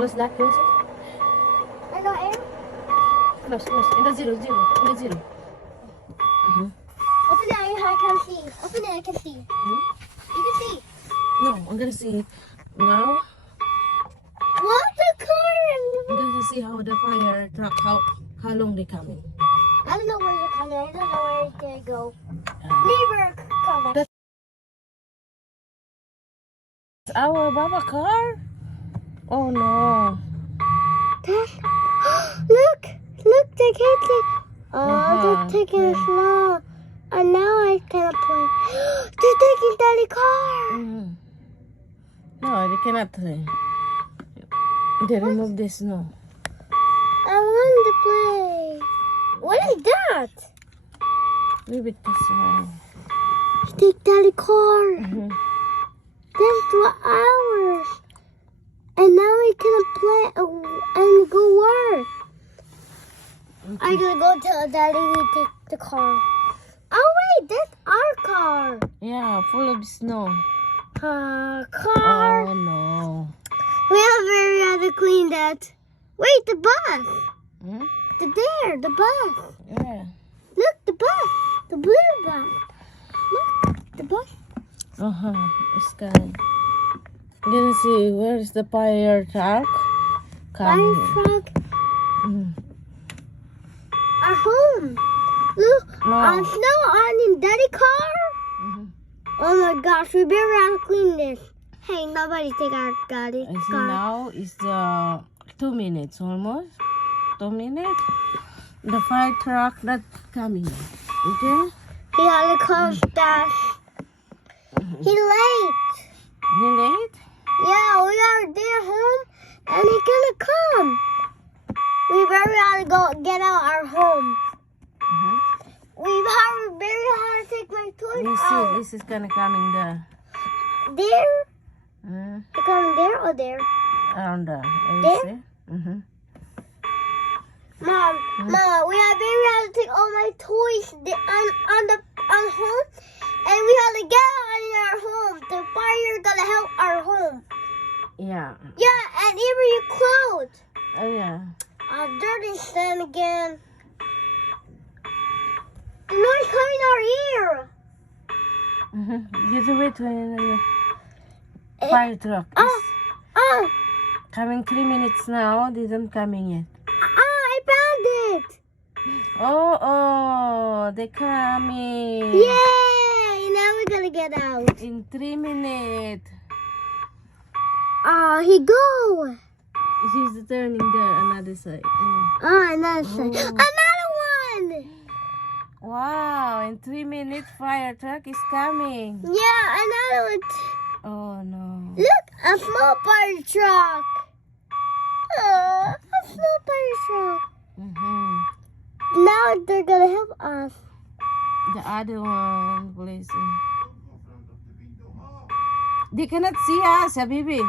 Close that, close it. I got air. Close. In the zero. Open it, I can see. Open it, I can see. You can see. No, I'm gonna see it now. What the car? I'm gonna see how the fire truck, how long they coming. I don't know where they're coming. I don't know where they go. Neighbor coming. That's our Baba car. Oh no. Dad, look, they can't take. Oh, they're taking it slow. And now I cannot play. They're taking Daddy's car. No, they cannot. They remove the snow. I want to play. What is that? Leave it this way. He take Daddy's car. That's 2 hours. And now we can play and go work. I'm gonna go tell Daddy we take the car. Oh wait, that's our car. Yeah, full of snow. Car. Oh no. We have to clean that. Wait, the bus. The bus. Yeah. Look, the bus. The blue bus. Look, the bus. It's coming. Gonna see where's the fire truck? Coming. Fire truck. Our home. Look, No. snow on Daddy's car. Oh my gosh, we better have to clean this. Hey, nobody take our Daddy's I see car. now is 2 minutes almost. 2 minutes. The fire truck not coming. Okay? He had to come back. He late. He late? Yeah, we are there home, and he's gonna come. We better have to go get out our home. We better have to take my toys You out. see, this is gonna coming there. There? Mm, You coming there or there? around there. You There? see? Mom, we have to take all my toys on home, and we have to get out in our home. The fire gonna help our home. Yeah. Yeah, and even your clothes. Oh yeah. Dirty sand again. The noise coming in our ear. You do it when the fire truck is Oh, coming 3 minutes now. Didn't coming yet. I found it. Oh, they coming. Yay! Now we're gonna get out. In 3 minutes. He go. She's turning there, another side. Another side. Another one. Wow, in 3 minutes, fire truck is coming. Yeah, another one. Oh no. Look, a small fire truck. A small fire truck. Now they're gonna help us. The other one, please. They cannot see us, Habibi.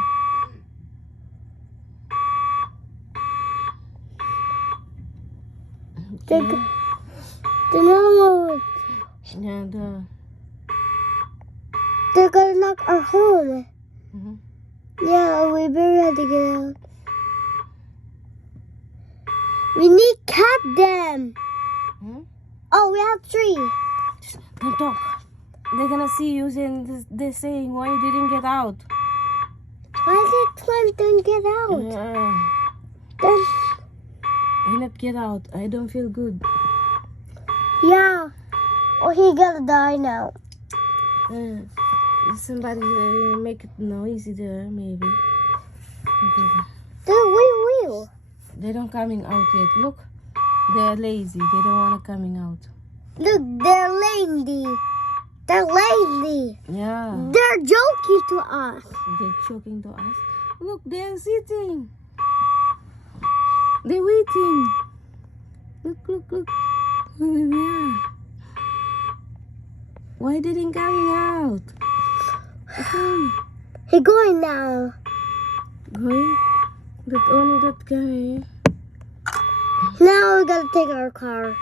They're gonna knock our home. Yeah, we better have to get out. We need cut them. Oh, we have 3. Don't talk. They're gonna see you and they're saying why you didn't get out. Why did Clinton get out? I not get out. I don't feel good. Yeah. Oh, he gonna die now. Somebody make it noisy there, maybe. We will. They don't coming out yet. Look, they're lazy. They don't wanna coming out. Look, they're lazy. They're lazy. Yeah. They're joking to us. They're choking to us. Look, they're sitting. They're waiting. Look. Yeah. Why didn't coming out? Okay. He's going now. Going? But only that guy. Now we're gonna take our car.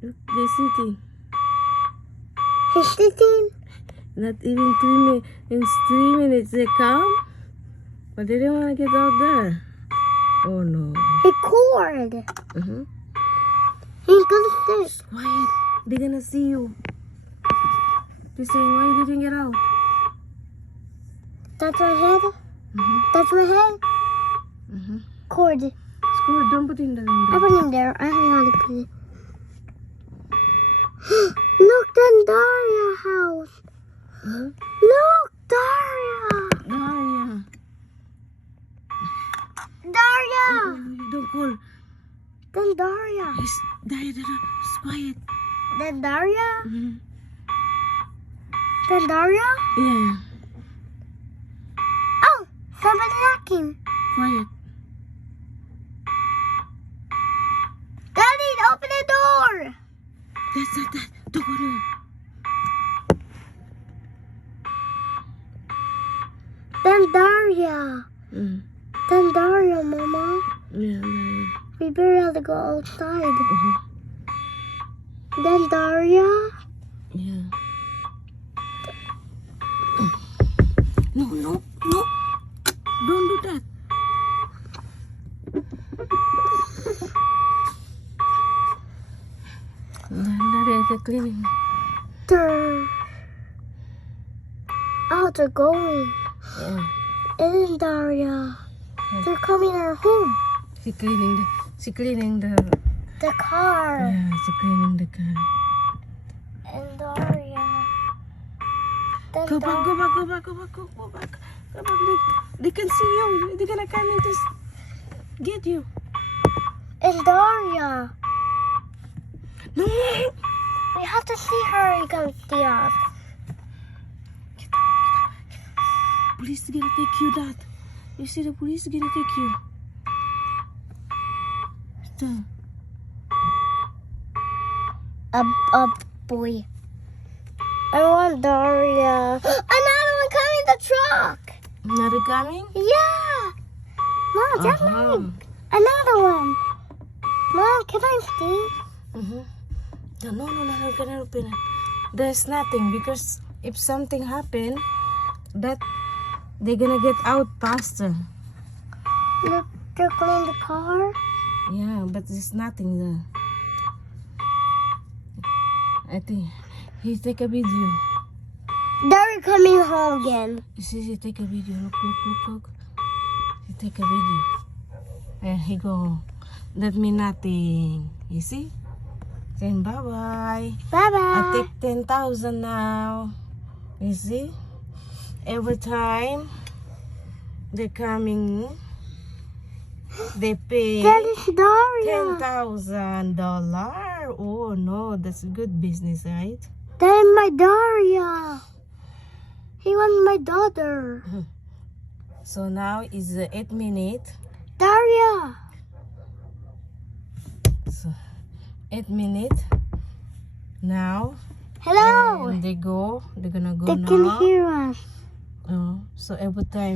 Look, they're sitting. He's sitting. Not even 3 minutes. In 3 minutes they come. But they didn't want to get out there. Oh no. Record. Mm-hmm. He's gonna stick. Quiet. They're gonna see you. They're saying, why you didn't get out? That's my head. Mm-hmm. That's my head. Mm-hmm. Cord. Screw, don't put in the I window. put him there. I know how to put it. Look, the Daria house. Huh? Look, Daria. Daria. Daria. Don't call. Then Daria. Yes, Daria, just quiet. Then Daria. Mm-hmm. Then Daria. Yeah, Oh, somebody knocking. quiet. Daddy, open the door. That's not that. Don't go there. Then Daria. Mm. Then Daria, Mama. Yeah, Daria. We better have to go outside. Mm-hmm. Then Daria. Yeah. No, no, no. Don't do that. Daria, they're cleaning. Oh, they're going. Yeah. And Daria. They're coming our home. She cleaning the The car. yeah, she cleaning the car. And Daria. Then Go back, go back, go back, go back, go back. Go back. They can see you. They're gonna come in to get you. And Daria. No. We have to see her. You can see us. Police gonna take you, Dad. You see the police gonna take you. Stop. A boy. I want Daria. Another one coming in the truck. Another coming? Yeah. Mom, just Uh-huh. another one. Mom, can I see? Mm-hmm. No, gonna open it. There's nothing because if something happen, that they're gonna get out faster. Look, they're cleaning the car. Yeah, but there's nothing there. I think he take a video. They're coming home again. You see, he take a video. Look. He take a video. And he go, that mean nothing. You see? Saying bye-bye. I Bye-bye. take 10,000 now. You see? Every time they're coming, they pay That is Daria. $10,000. Oh no, that's a good business, right? That is my Daria. He wants my daughter. So now is 8 minutes. Daria. So 8 minutes now. Hello. And they're gonna go They now. can hear us. Oh, so every time